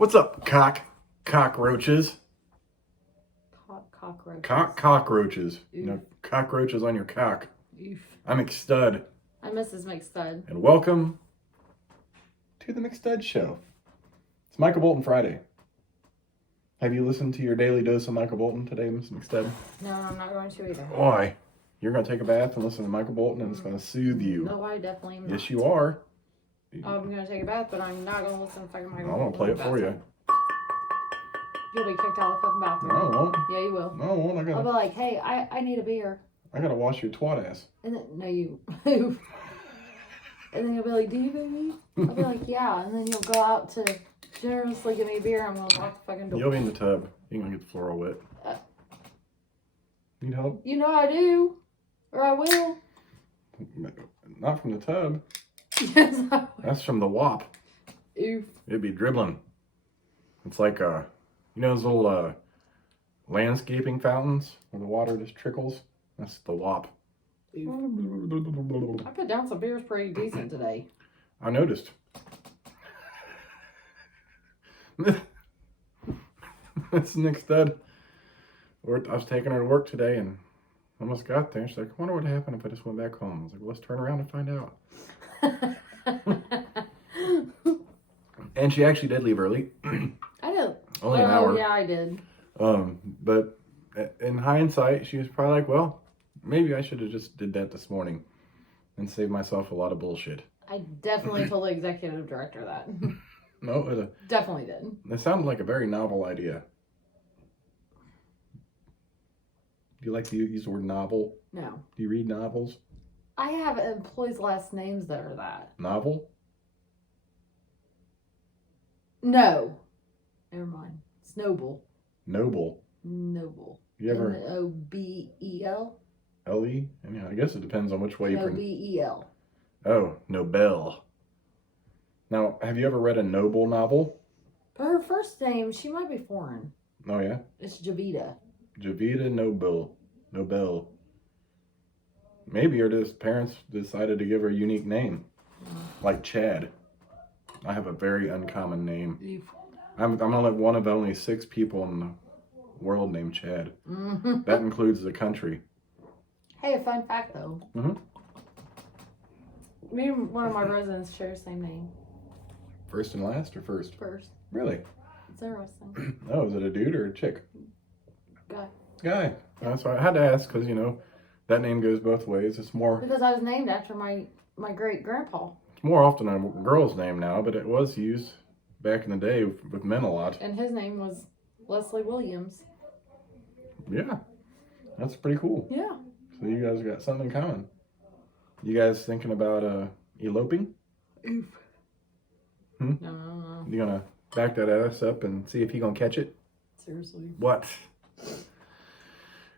What's up, cockroaches? Cockroaches. Cockroaches. Oof. You know, cockroaches on your cock. Oof. I'm McStud. I'm Mrs. McStud. And welcome to the McStud Show. It's Michael Bolton Friday. Have you listened to your daily dose of Michael Bolton today, Mrs. McStud? No, I'm not going to either. Why? You're going to take a bath and listen to Michael Bolton and it's going to soothe you. No, I definitely am not. Yes, you are. I'm going to take a bath, but I'm not going to listen to fucking Michael I'm going to play it for you. You'll be kicked out of the fucking bathroom. No, I won't. Yeah, you will. No, I won't. I'll be like, hey, I need a beer. I got to wash your twat ass. And then, no, you. And then you'll be like, do you, baby? I'll be like, yeah. And then you'll go out to generously give me a beer. I'm going to lock the fucking door. You'll be in the tub. You're going to get the floor all wet. Need help? You know I do. Or I will. Not from the tub. Yes, I will. That's from the WAP. Oof. It'd be dribbling. It's like, you know those little landscaping fountains where the water just trickles? That's the WAP. Oof. I put down some beers pretty decent today. I noticed. That's Nick Stud. I was taking her to work today and almost got there. She's like, I wonder what happened if I just went back home. I was like, well, let's turn around and find out. And she actually did leave early. I did. Only an hour. Yeah, I did. But in hindsight, she was probably like, well, maybe I should have just did that this morning and saved myself a lot of bullshit. I definitely told the executive director that. No, Definitely did. it sounded like a very novel idea. Do you like to use the word novel? No. Do you read novels? I have employees' last names that are that. Novel? No. Never mind. Snowball. Noble. Noble. You ever Nobel. L-E? Yeah, I guess it depends on which way you pronounce. Nobel. Oh, Nobel. Now, have you ever read a noble novel? But her first name, she might be foreign. Oh, yeah? It's Javita. Javita Nobel. Maybe her parents decided to give her a unique name. Like Chad. I have a very uncommon name. I'm only one of only 6 people in the world named Chad. Mm-hmm. That includes the country. Hey, a fun fact though. Mm-hmm. Me and one of my residents share the same name. First and last or first? First. Really? It's interesting. Oh, is it a dude or a chick? Guy. That's why I had to ask because, you know, that name goes both ways. It's more Because I was named after my great grandpa. It's more often a girl's name now, but it was used back in the day with men a lot. And his name was Leslie Williams. Yeah. That's pretty cool. Yeah. So you guys got something in common. You guys thinking about eloping? Oof. Hmm? No. You gonna back that ass up and see if he gonna catch it? Seriously. What?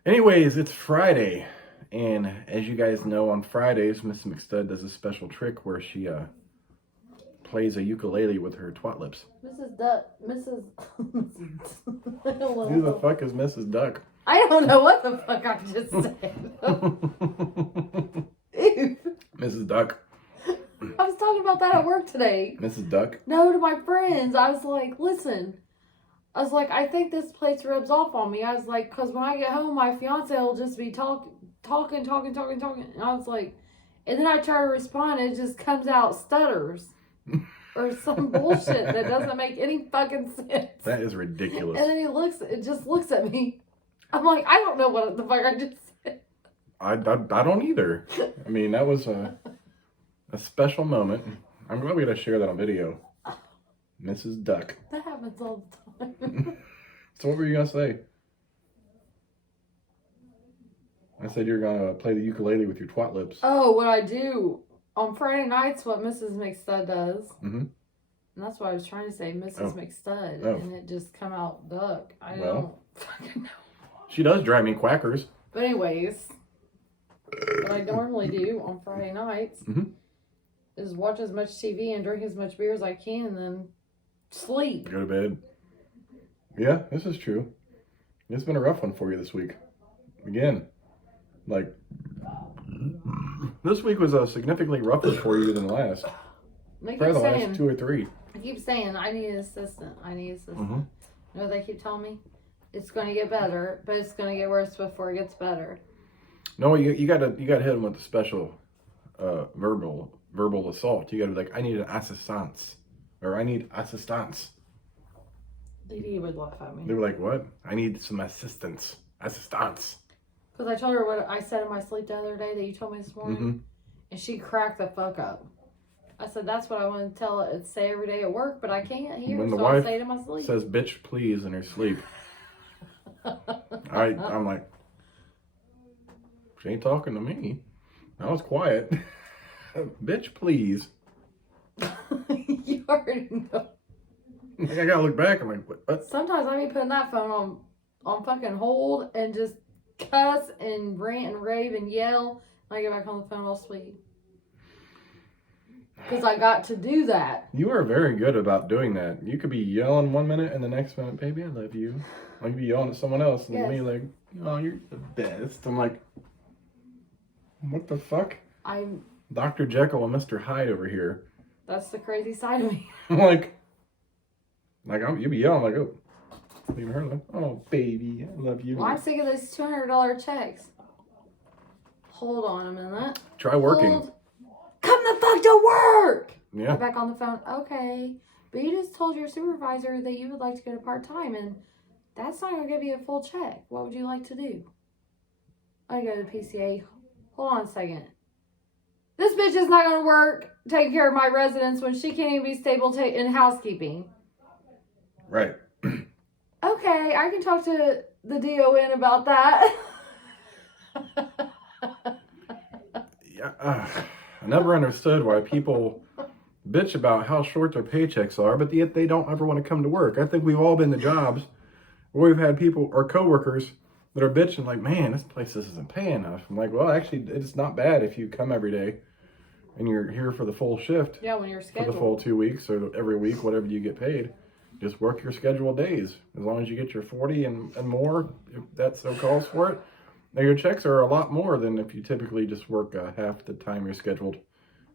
Anyways, it's Friday. And as you guys know, on Fridays, Mrs. McStud does a special trick where she plays a ukulele with her twat lips. Mrs. Who the fuck is Mrs. Duck? I don't know what the fuck I just said. Ew. Mrs. Duck. I was talking about that at work today. Mrs. Duck? No, to my friends. I was like, listen. I was like, I think this place rubs off on me. I was like, because when I get home, my fiance will just be talking. And I was like, and then I try to respond, and it just comes out stutters. Or some bullshit that doesn't make any fucking sense. That is ridiculous. And then it just looks at me. I'm like, I don't know what the fuck I just said. I don't either. I mean, that was a special moment. I'm glad we got to share that on video. Mrs. Duck. That happens all the time. So what were you going to say? I said you're going to play the ukulele with your twat lips. Oh, what I do on Friday nights, what Mrs. McStud does. Mm-hmm. And that's what I was trying to say, Mrs. McStud. Oh. And it just come out Duck. I Well. don't fucking know. She does drive me quackers. But anyways, what I normally do on Friday nights is watch as much TV and drink as much beer as I can and then sleep. Go to bed. Yeah, this is true. It's been a rough one for you this week. Again, like, this week was significantly rougher for you than the last. They Probably keep the saying, last 2 or 3. I keep saying, I need an assistant. I need an assistant. Mm-hmm. You know what they keep telling me? It's going to get better, but it's going to get worse before it gets better. No, you gotta hit them with the special verbal assault. You gotta be like, I need an assistance, or I need assistance. Dee would laugh at me. They were like, what? I need some assistance. Assistance. Because I told her what I said in my sleep the other day that you told me this morning, Mm-hmm. and she cracked the fuck up. I said, that's what I want to tell it, say every day at work, but I can't hear, When the so I wife say it in my sleep. says bitch please in her sleep, I'm like, she ain't talking to me. I was quiet. Bitch please. You already know. Like, I gotta look back. I'm like, what? Sometimes I be putting that phone on fucking hold and just cuss and rant and rave and yell. And I get back on the phone all sweet. Because I got to do that. You are very good about doing that. You could be yelling 1 minute and the next minute, baby, I love you. I could be yelling at someone else and Yes. me like, oh, you're the best. I'm like, what the fuck? I'm. Dr. Jekyll and Mr. Hyde over here. That's the crazy side of me. I'm you be yelling like, oh, leaving her like, oh, baby, I love you. Well, I'm sick of those $200 checks. Hold on a minute. Try working. Come the fuck to work! Yeah. Get back on the phone. Okay. But you just told your supervisor that you would like to go to part-time, and that's not going to give you a full check. What would you like to do? I go to the PCA. Hold on a second. This bitch is not going to work taking care of my residents when she can't even be stable in housekeeping. Right. Okay, I can talk to the DON about that. Yeah. I never understood why people bitch about how short their paychecks are, but yet they don't ever want to come to work. I think we've all been to jobs where we've had people or coworkers that are bitching like, man, this place isn't paying enough. I'm like, well, actually, it's not bad if you come every day and you're here for the full shift. Yeah, when you're scheduled. For the full 2 weeks or every week, whatever you get paid. Just work your scheduled days. As long as you get your 40 and more, if that so calls for it. Now, your checks are a lot more than if you typically just work half the time you're scheduled.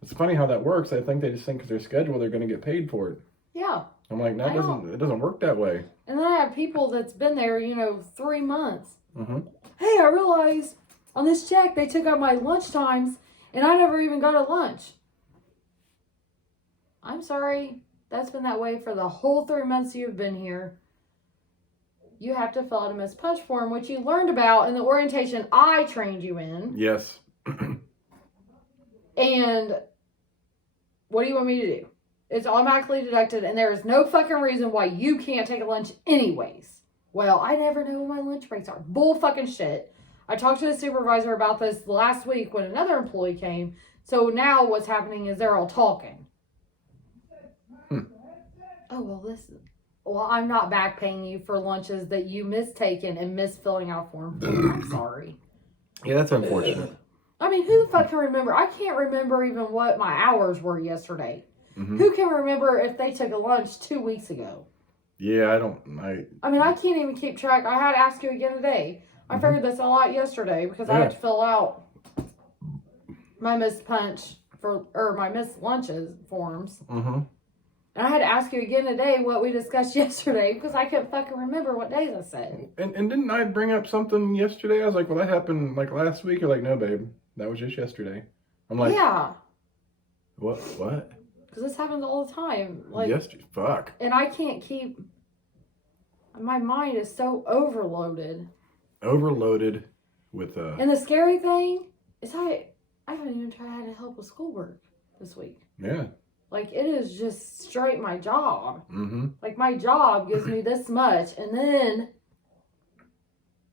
It's funny how that works. I think they just think because they're scheduled, they're going to get paid for it. Yeah. I'm like, it doesn't work that way. And then I have people that's been there, 3 months. Mm-hmm. Hey, I realized on this check they took out my lunch times and I never even got a lunch. I'm sorry. That's been that way for the whole 3 months you've been here. You have to fill out a missed punch form, which you learned about in the orientation I trained you in. Yes. And what do you want me to do? It's automatically deducted, and there is no fucking reason why you can't take a lunch anyways. Well, I never know when my lunch breaks are. Bull fucking shit. I talked to the supervisor about this last week when another employee came. So now what's happening is they're all talking. Oh, well, I'm not back paying you for lunches that you mistaken and misfilling out form. I'm sorry. Yeah, that's unfortunate. I mean, who the fuck can remember? I can't remember even what my hours were yesterday. Mm-hmm. Who can remember if they took a lunch 2 weeks ago? Yeah, I mean, I can't even keep track. I had to ask you again today. I figured this all out yesterday because I had to fill out my missed punch or my missed lunches forms. Mm-hmm. And I had to ask you again today what we discussed yesterday because I couldn't fucking remember what days I said. And didn't I bring up something yesterday? I was like, well, that happened like last week. You're like, no, babe, that was just yesterday. I'm like, yeah. What? Because this happens all the time. Like, fuck. And I can't keep. My mind is so overloaded. Overloaded with And the scary thing is I haven't even tried to help with schoolwork this week. Yeah. Like, it is just straight my job. Mm-hmm. Like, my job gives me this much, and then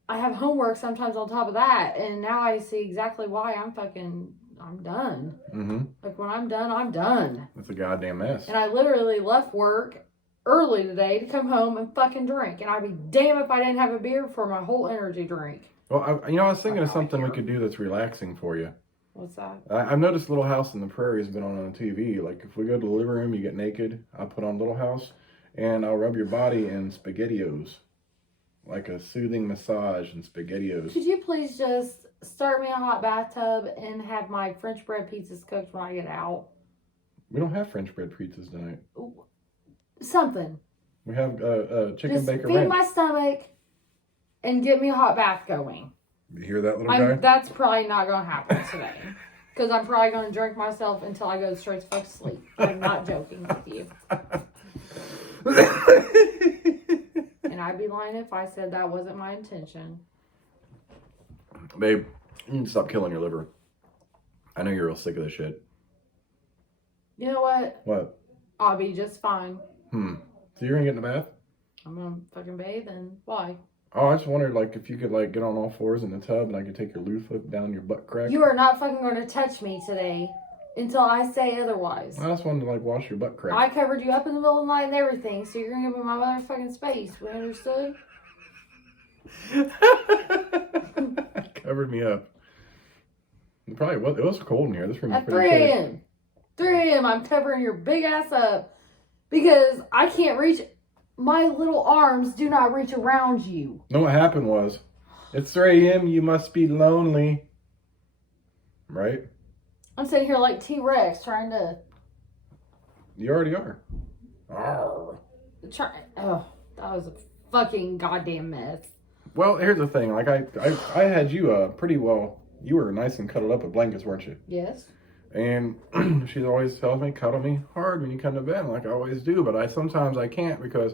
I have homework sometimes on top of that, and now I see exactly why I'm done. Mm-hmm. Like, when I'm done, I'm done. That's a goddamn mess. And I literally left work early today to come home and fucking drink, and I'd be damned if I didn't have a beer for my whole energy drink. Well, I was thinking of something we could do that's relaxing for you. What's that? I've noticed Little House on the Prairie has been on TV. Like, if we go to the living room, you get naked. I'll put on Little House, and I'll rub your body in SpaghettiOs. Like a soothing massage and SpaghettiOs. Could you please just start me a hot bathtub and have my French bread pizzas cooked when I get out? We don't have French bread pizzas tonight. something. We have chicken Just bacon feed ranch. my stomach and get me a hot bath going. You hear that, little guy? That's probably not going to happen today. Because I'm probably going to drink myself until I go straight to fuck sleep. I'm not joking with you. And I'd be lying if I said that wasn't my intention. Babe, you need to stop killing your liver. I know you're real sick of this shit. You know what? What? I'll be just fine. So you're gonna get in the bath? I'm gonna fucking bathe, and why? Oh, I just wondered, like, if you could, like, get on all fours in the tub and I could take your loose foot down your butt crack. You are not fucking going to touch me today until I say otherwise. I just wanted to, like, wash your butt crack. I covered you up in the middle of the night and everything, so you're gonna give me my motherfucking space. We understood? Covered me up. It probably was. It was cold in here. This room is At pretty 3 chilly. a.m. 3 a.m. I'm covering your big ass up because I can't reach. My little arms do not reach around you. No, what happened was, it's 3 a.m. You must be lonely, right? I'm sitting here like T-Rex trying to. You already are. Oh, that was a fucking goddamn mess. Well, here's the thing. Like, I had you pretty well. You were nice and cuddled up with blankets, weren't you? Yes. And she always tells me, cuddle me hard when you come to bed, like I always do. But sometimes I can't because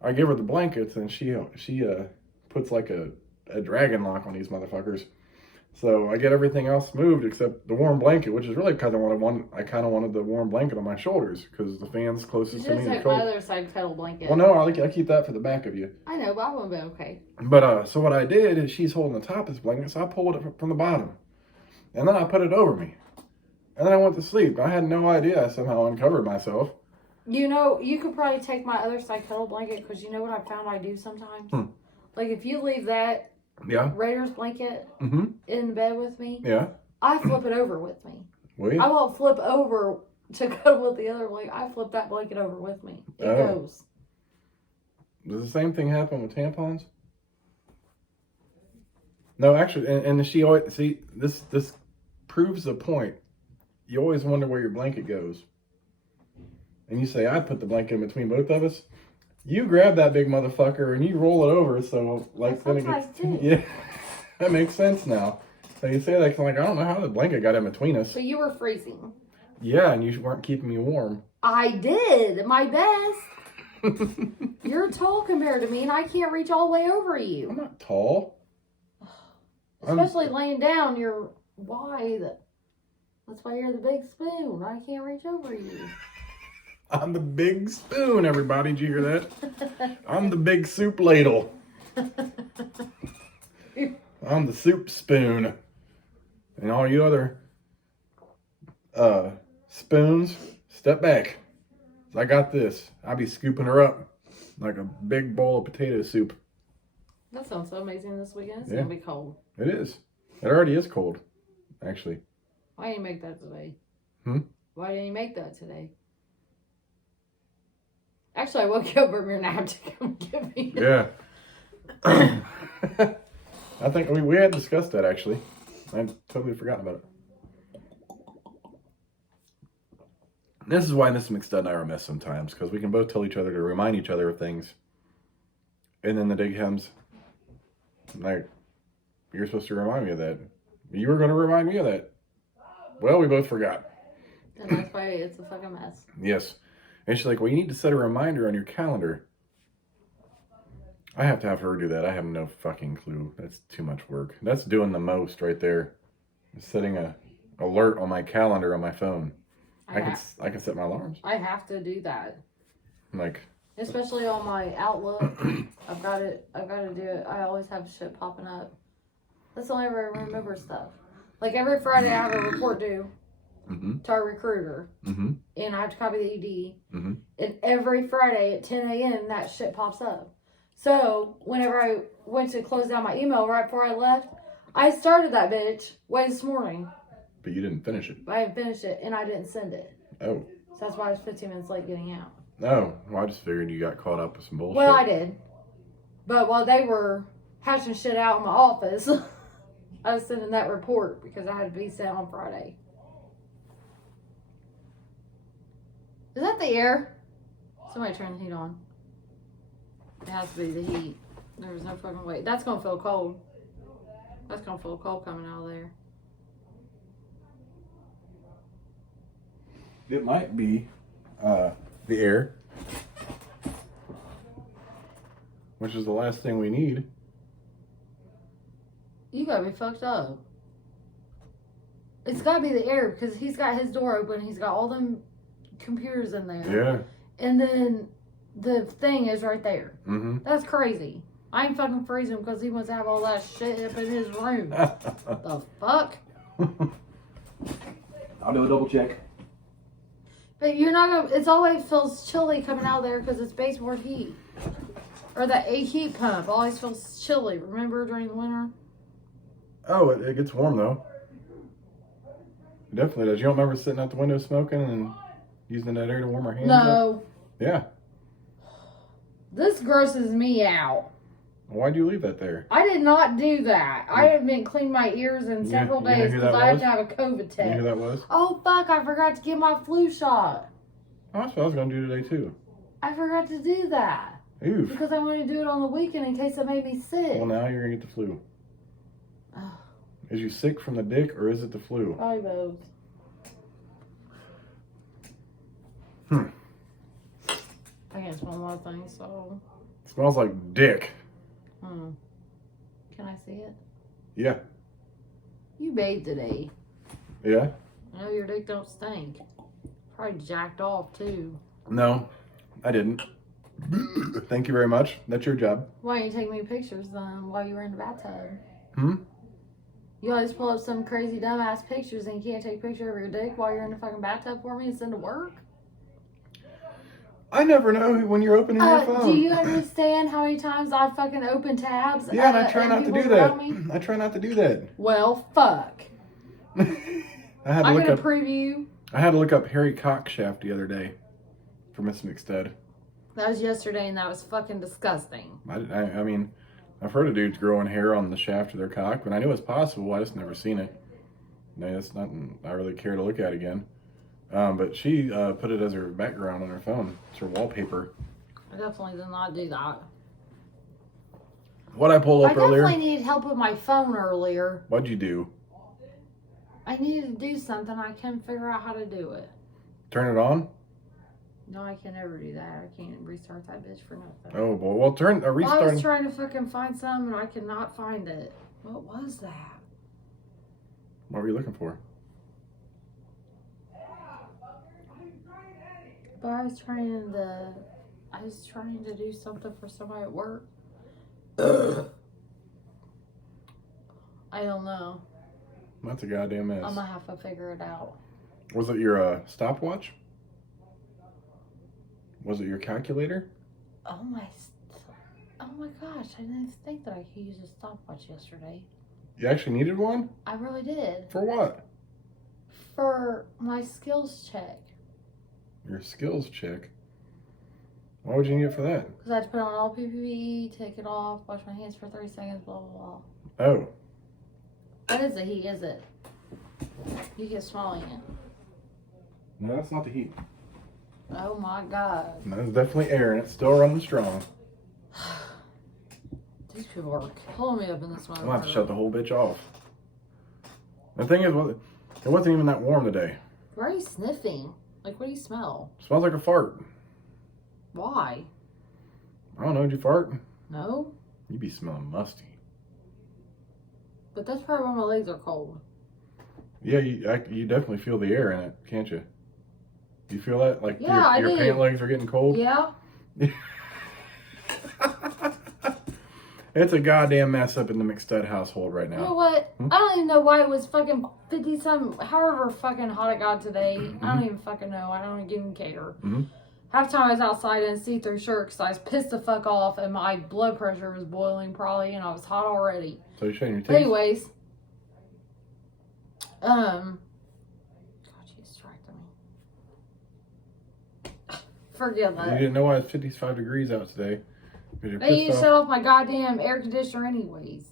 I give her the blankets and she puts like a dragon lock on these motherfuckers. So I get everything else moved except the warm blanket, which is really because I kind of wanted the warm blanket on my shoulders because the fan's closest to me. You should take my other side cuddle blanket. Well, no, I keep that for the back of you. I know, but I won't be okay. But so what I did is she's holding the top of this blanket, so I pulled it from the bottom, and then I put it over me. And then I went to sleep. I had no idea I somehow uncovered myself. You know, you could probably take my other side cuddle blanket because you know what I found I do sometimes? Like if you leave that Raiders blanket in bed with me, I flip it over with me. Wait. I won't flip over to cuddle with the other blanket. I flip that blanket over with me. It goes. Does the same thing happen with tampons? No, actually, and she always, see, this proves the point. You always wonder where your blanket goes. And you say, I put the blanket in between both of us. You grab that big motherfucker and you roll it over, so like then it gets that makes sense now. So you say like I don't know how the blanket got in between us. So you were freezing. Yeah, and you weren't keeping me warm. I did my best. You're tall compared to me, and I can't reach all the way over you. I'm not tall. Especially laying down, you're wide. That's why you're the big spoon. I can't reach over you. I'm the big spoon, everybody. Did you hear that? I'm the big soup ladle. I'm the soup spoon. And all you other spoons, step back. I got this. I'll be scooping her up like a big bowl of potato soup. That sounds so amazing this weekend. It's going to be cold. It is. It already is cold, actually. Why didn't you make that today? Why didn't you make that today? Actually, I woke you up from your nap to come get me. Yeah. I think we had discussed that, actually. I totally forgot about it. This is why Mrs. McStud and I are a mess sometimes, because we can both tell each other to remind each other of things. And then the day comes, like, you're supposed to remind me of that. You were going to remind me of that. Well, we both forgot. And that's why it's a fucking mess. Yes. And she's like, well, you need to set a reminder on your calendar. I have to have her do that. I have no fucking clue. That's too much work. That's doing the most right there. Setting a alert on my calendar on my phone. I can set my alarms. I have to do that. Like, especially on my Outlook. I've got to do it. I always have shit popping up. That's the only way I remember stuff. Like every Friday I have a report due to our recruiter. And I have to copy the ED. And every Friday at 10 a.m. that shit pops up. So whenever I went to close down my email right before I left, I started that bitch this morning. But you didn't finish it. I didn't finish it and I didn't send it. Oh. So that's why I was 15 minutes late getting out. Oh. Well, I just figured you got caught up with some bullshit. Well, I did. But while they were hashing shit out in my office, I was sending that report because I had to be sent on Friday. Is that the air? Somebody turn the heat on. It has to be the heat. There's no fucking way. That's gonna feel cold. That's gonna feel cold coming out of there. It might be the air, which is the last thing we need. You gotta be fucked up. It's gotta be the air because he's got his door open. He's got all them computers in there. Yeah. And then the thing is right there. Mm-hmm. That's crazy. I ain't fucking freezing because he wants to have all that shit up in his room. The fuck? I'll do a double check. But you're not gonna. It's always feels chilly coming out there because it's baseboard heat. Or that heat pump always feels chilly. Remember during the winter? Oh, it gets warm though. It definitely does. You don't remember sitting out the window smoking and using that air to warm our hands No. up? Yeah. This grosses me out. Why'd you leave that there? I did not do that. I haven't cleaned my ears in several You know days who because that I have was? to have a COVID You test. know who that was? Oh, fuck. I forgot to get my flu shot. Oh, that's what I was going to do today too. I forgot to do that. Oof. Because I wanted to do it on the weekend in case it made me sick. Well, now you're going to get the flu. Oh, Is you sick from the dick or is it the flu? probably both. I can't smell a lot of things, so. Smells like dick. Can I see it? Yeah. You bathed today. Yeah? I know your dick don't stink. Probably jacked off too. No, I didn't. Thank you very much. That's your job. Why didn't you take me pictures then while you were in the bathtub? Hmm? You always pull up some crazy dumbass pictures and you can't take a picture of your dick while you're in the fucking bathtub for me and send to work? I never know when you're opening your phone. Do you understand how many times I fucking open tabs? Yeah, and I try not to do that. Me? I try not to do that. Well, fuck. I had to I'm look gonna up. preview. I had to look up Harry Cockshaft the other day for Miss McStud. That was yesterday and that was fucking disgusting. I mean, I've heard of dudes growing hair on the shaft of their cock, but I knew it's possible. I just never seen it. No, that's nothing I really care to look at again. But she put it as her background on her phone. It's her wallpaper. I definitely did not do that. What'd I pull up earlier? I definitely needed help with my phone earlier. What'd you do? I needed to do something. I couldn't figure out how to do it. Turn it on? No, I can never do that. I can't restart that bitch for nothing. Oh, boy. Well, I restart. was trying to fucking find something and I could not find it. What was that? What were you looking for? But I was trying to do something for somebody at work. I don't know. That's a goddamn mess. I'm gonna have to figure it out. Was it your stopwatch? Was it your calculator? Oh my gosh! I didn't think that I could use a stopwatch yesterday. You actually needed one? I really did. For what? For my skills check. Your skills check? Why would you need it for that? Because I had to put on all PPE, take it off, wash my hands for 30 seconds, blah, blah, blah. Oh. What is the heat, is it? You keep smelling it. No, that's not the heat. Oh my god. No, it's definitely air and it's still running strong. These people are pulling me up in this one. I'm gonna have to shut the whole bitch off. The thing is, it wasn't even that warm today. Why are you sniffing? Like, what do you smell? It smells like a fart. Why? I don't know, did you fart? No? You be smelling musty. But that's probably when my legs are cold. Yeah, you definitely feel the air in it, can't you? You feel that? Like Yeah, your pant legs are getting cold? Yeah? It's a goddamn mess up in the McStud household right now. You know what? I don't even know why it was fucking 50-some, however fucking hot it got today. I don't even fucking know. I don't even care. Half time I was outside in a see-through shirt because I was pissed the fuck off and my blood pressure was boiling probably and I was hot already. So you're showing your teeth? Anyways. God, you distracted me. Forget You that. didn't know why it's 55 degrees out today. You're I need to pissed shut off. off my goddamn air conditioner anyways.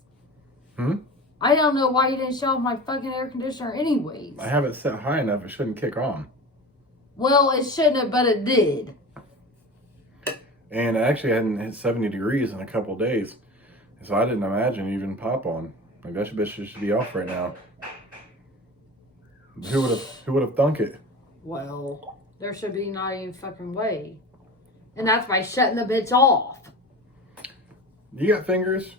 I don't know why you didn't shut off my fucking air conditioner anyways. I have it set high enough it shouldn't kick on. Well, it shouldn't have, but it did. And it actually hadn't hit 70 degrees in a couple days. So I didn't imagine even pop on. Like that bitch should be off right now. Who would have thunk it? Well, there should be not even fucking way. And that's by shutting the bitch off. You got fingers?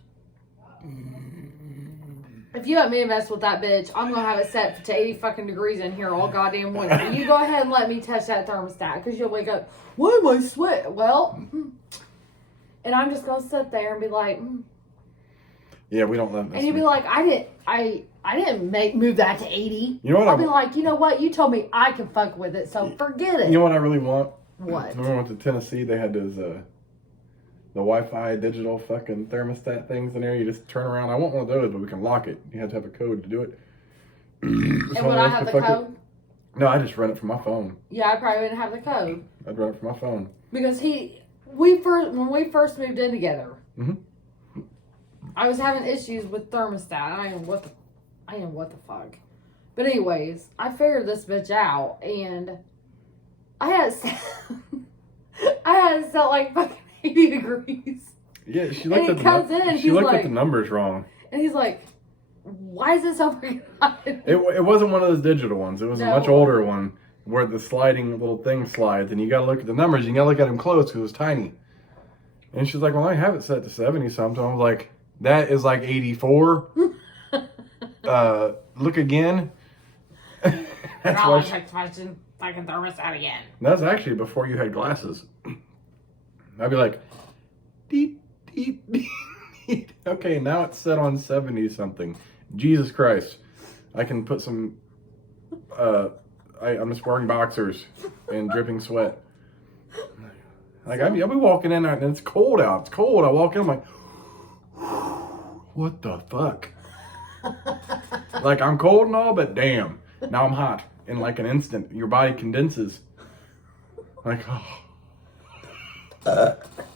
If you let me mess with that bitch, I'm gonna have it set to 80 fucking degrees in here all goddamn winter. You go ahead and let me touch that thermostat, because you'll wake up, why am I sweating? Well, and I'm just gonna sit there and be like, Yeah, we don't let. And you'd be like, I didn't move that to 80. You know what? I'll be like, you know what? You told me I can fuck with it, so forget it. You know what I really want? What? When we went to Tennessee, they had those the Wi-Fi digital fucking thermostat things in there. You just turn around. I want one of those, but we can lock it. You have to have a code to do it. And would I have the code? No, I just run it from my phone. Yeah, I probably wouldn't have the code. I'd run it from my phone. Because when we first moved in together, I was having issues with thermostat. I didn't know what the fuck. But anyways, I figured this bitch out, and I had it set like fucking 80 degrees. Yeah, she looked at the numbers wrong. And he's like, why is it so freaking hot? It wasn't one of those digital ones. It was a much older one where the sliding little thing slides, and you got to look at the numbers. You got to look at them close because it was tiny. And she's like, well, I have it set to 70 something. I was like, that is like 84. Look again. That's why fucking thermostat again. That's actually before you had glasses. I'd be like, deep, deep, deep. Okay, now it's set on 70 something. Jesus Christ. I can put some, I'm just wearing boxers and dripping sweat. Like, I'll be walking in there and it's cold out. It's cold. I walk in, I'm like, what the fuck? Like, I'm cold and all, but damn. Now I'm hot. In like an instant, your body condenses. Like,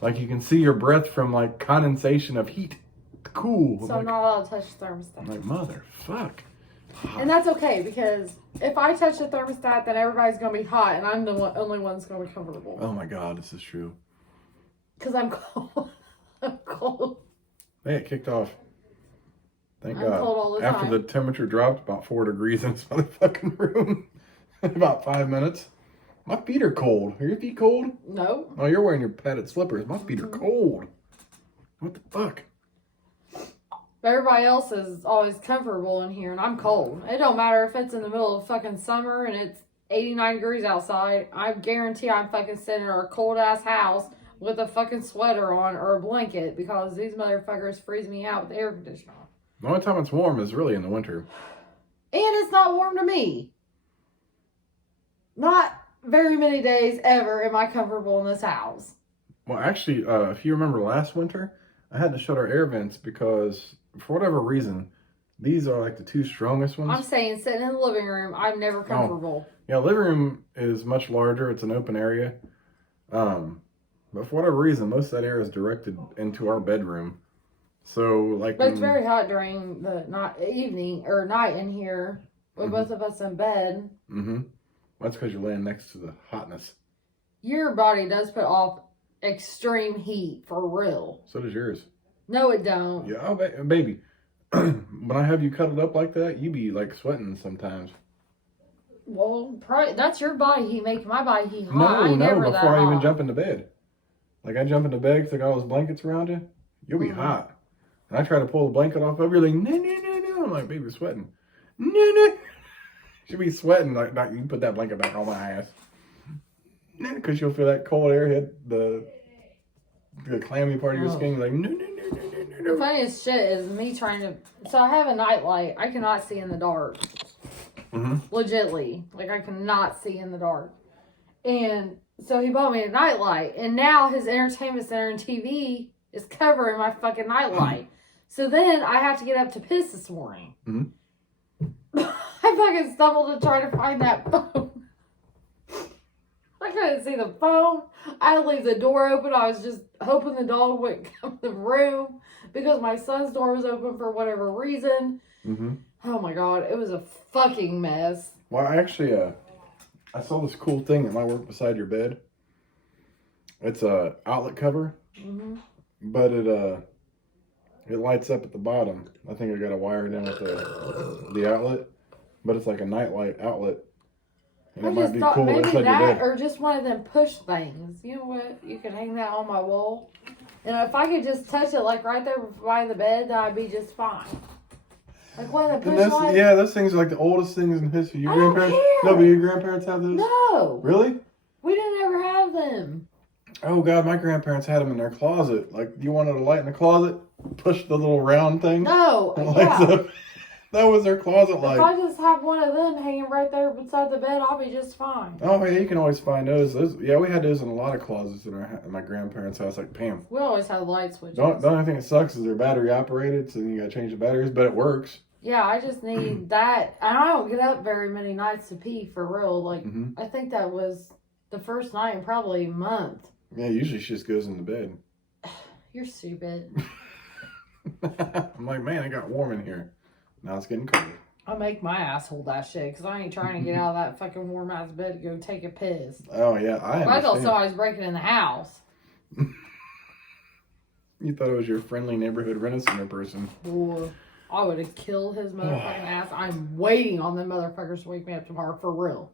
like you can see your breath from like condensation of heat. Cool. So like, I'm not allowed to touch the thermostat. I'm like, motherfuck. And that's okay, because if I touch the thermostat, then everybody's going to be hot, and I'm the only one that's going to be comfortable. Oh my God, this is true. Because I'm cold. I'm cold. Hey, it kicked off. Thank God. Cold all the After time. the temperature dropped about 4 degrees in this motherfucking room in about 5 minutes. My feet are cold. Are your feet cold? No. Oh, you're wearing your padded slippers. My feet are cold. What the fuck? Everybody else is always comfortable in here, and I'm cold. It don't matter if it's in the middle of fucking summer and it's 89 degrees outside. I guarantee I'm fucking sitting in a cold-ass house with a fucking sweater on or a blanket, because these motherfuckers freeze me out with the air conditioner. The only time it's warm is really in the winter. And it's not warm to me. Not very many days ever am I comfortable in this house. Well, actually, if you remember last winter, I had to shut our air vents because, for whatever reason, these are like the two strongest ones. I'm saying, sitting in the living room, I'm never comfortable. Yeah, living room is much larger. It's an open area. But for whatever reason, most of that air is directed into our bedroom. So, like... But it's very hot during the evening or night in here with both of us in bed. Mm-hmm. That's because you're laying next to the hotness. Your body does put off extreme heat, for real. So does yours. No, it don't. Yeah, oh, baby. When I have you cuddled up like that, you be like sweating sometimes. Well, probably, that's your body heat making my body heat hot. No, before I even jump into bed. Like, I jump into bed because I got all those blankets around you. You'll be hot. And I try to pull the blanket off of you, like, no. I'm like, baby, sweating. No. She'll be sweating. Like, you can put that blanket back on my ass. Because you'll feel that cold air hit the clammy part of your skin. Like, no. The funniest shit is me trying to... So I have a night light. I cannot see in the dark. Mm-hmm. Legitly. Like, I cannot see in the dark. And so he bought me a night light. And now his entertainment center and TV is covering my fucking night light. So then I have to get up to piss this morning. Mm-hmm. I fucking stumbled to try to find that phone. I couldn't see the phone. I had to leave the door open. I was just hoping the dog wouldn't come to the room because my son's door was open for whatever reason. Mm-hmm. Oh my God, it was a fucking mess. Well, actually, I saw this cool thing that might work beside your bed. It's a outlet cover, but it lights up at the bottom. I think I got to wire it in with the outlet, but it's like a nightlight outlet. And I it might just be thought cool maybe inside your that bed. or just one of them push things. You know what? You could hang that on my wall. And if I could just touch it like right there by the bed, then I'd be just fine. Like one of the push lights. Yeah, those things are like the oldest things in history. Your I don't grandparents? care. No, but your grandparents have those? No. Really? We didn't ever have them. Oh, God, my grandparents had them in their closet. Like, you wanted a light in the closet? Push the little round thing. No. Lights up. That was their closet light. If I just have one of them hanging right there beside the bed, I'll be just fine. Oh, yeah, you can always find those. Yeah, we had those in a lot of closets in my grandparents' house. Like, Pam. We always had light switches. The only thing that sucks is they're battery operated, so then you got to change the batteries, but it works. Yeah, I just need that. And I don't get up very many nights to pee for real. Like, I think that was the first night in probably a month. Yeah, usually she just goes into bed. You're stupid. I'm like, man, it got warm in here. Now it's getting cold. I make my ass hold that shit because I ain't trying to get out of that fucking warm ass bed to go take a piss. Oh, yeah, I understand. I thought somebody was breaking in the house. You thought it was your friendly neighborhood Rent-A-Center person. Boy, I would have killed his motherfucking ass. I'm waiting on them motherfuckers to wake me up tomorrow for real.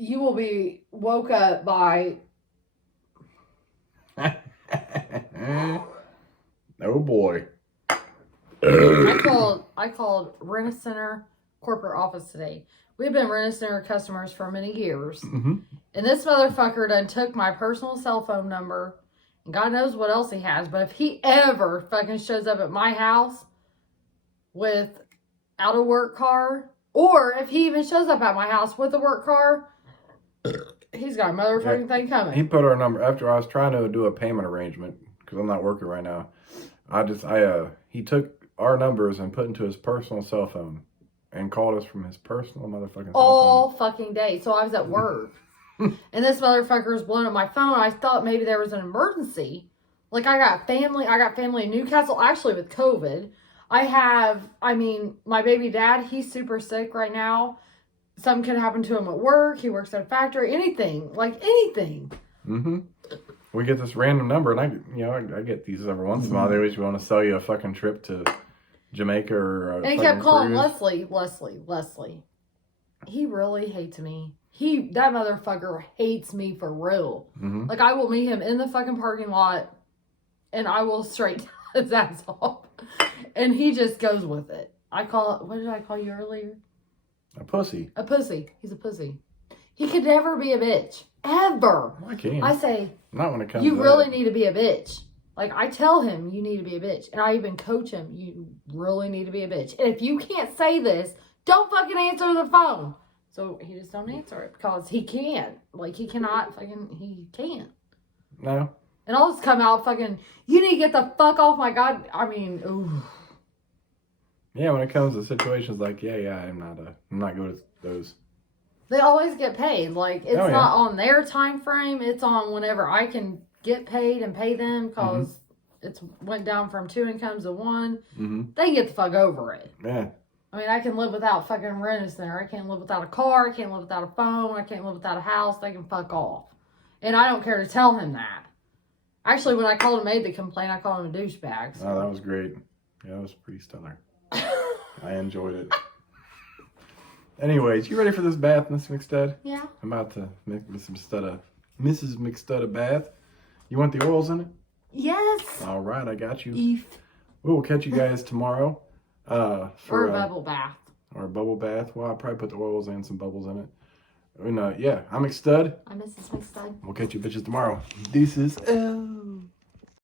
You will be woke up by... Oh, boy. I called Rent-A-Center corporate office today. We've been Rent-A-Center customers for many years. And this motherfucker done took my personal cell phone number. And God knows what else he has. But if he ever fucking shows up at my house with out of work car, or if he even shows up at my house with a work car, he's got a motherfucking thing coming. He put our number after I was trying to do a payment arrangement because I'm not working right now. He took our numbers and put into his personal cell phone and called us from his personal motherfucking cell phone. All fucking day. So I was at work. And this motherfucker was blowing up my phone. I thought maybe there was an emergency. Like I got family in Newcastle, actually with COVID. My baby dad, he's super sick right now. Something can happen to him at work. He works at a factory. Anything. Like anything. We get this random number, and I get these every once in a while. They always want to sell you a fucking trip to Jamaica or and he kept calling Leslie. He really hates me. That motherfucker hates me for real. Like I will meet him in the fucking parking lot, and I will straight his ass off, and he just goes with it. What did I call you earlier? A pussy. A pussy. He's a pussy. He could never be a bitch. Ever. I can't. I say, not when it comes you to really that. need to be a bitch. Like, I tell him, you need to be a bitch. And I even coach him, you really need to be a bitch. And if you can't say this, don't fucking answer the phone. So he just don't answer it because he can't. Like, he can't. No. And I'll just come out fucking, you need to get the fuck off my god. I mean, ooh. Yeah, when it comes to situations like, I'm not good at those. They always get paid. Like, it's not on their time frame. It's on whenever I can get paid and pay them because it's went down from 2 incomes to 1. They get the fuck over it. Yeah. I mean, I can live without fucking Rent-A-Center. I can't live without a car. I can't live without a phone. I can't live without a house. They can fuck off. And I don't care to tell him that. Actually, when I called and made the complaint, I called him a douchebag. So. Oh, that was great. Yeah, that was pretty stellar. I enjoyed it. Anyways, you ready for this bath, Miss McStud? Yeah. I'm about to make Mrs. McStud a bath. You want the oils in it? Yes. All right, I got you. Eef. We'll catch you guys tomorrow. For a bubble bath. Or a bubble bath. Well, I'll probably put the oils and some bubbles in it. And I'm McStud. I'm Mrs. McStud. We'll catch you bitches tomorrow. Deuces.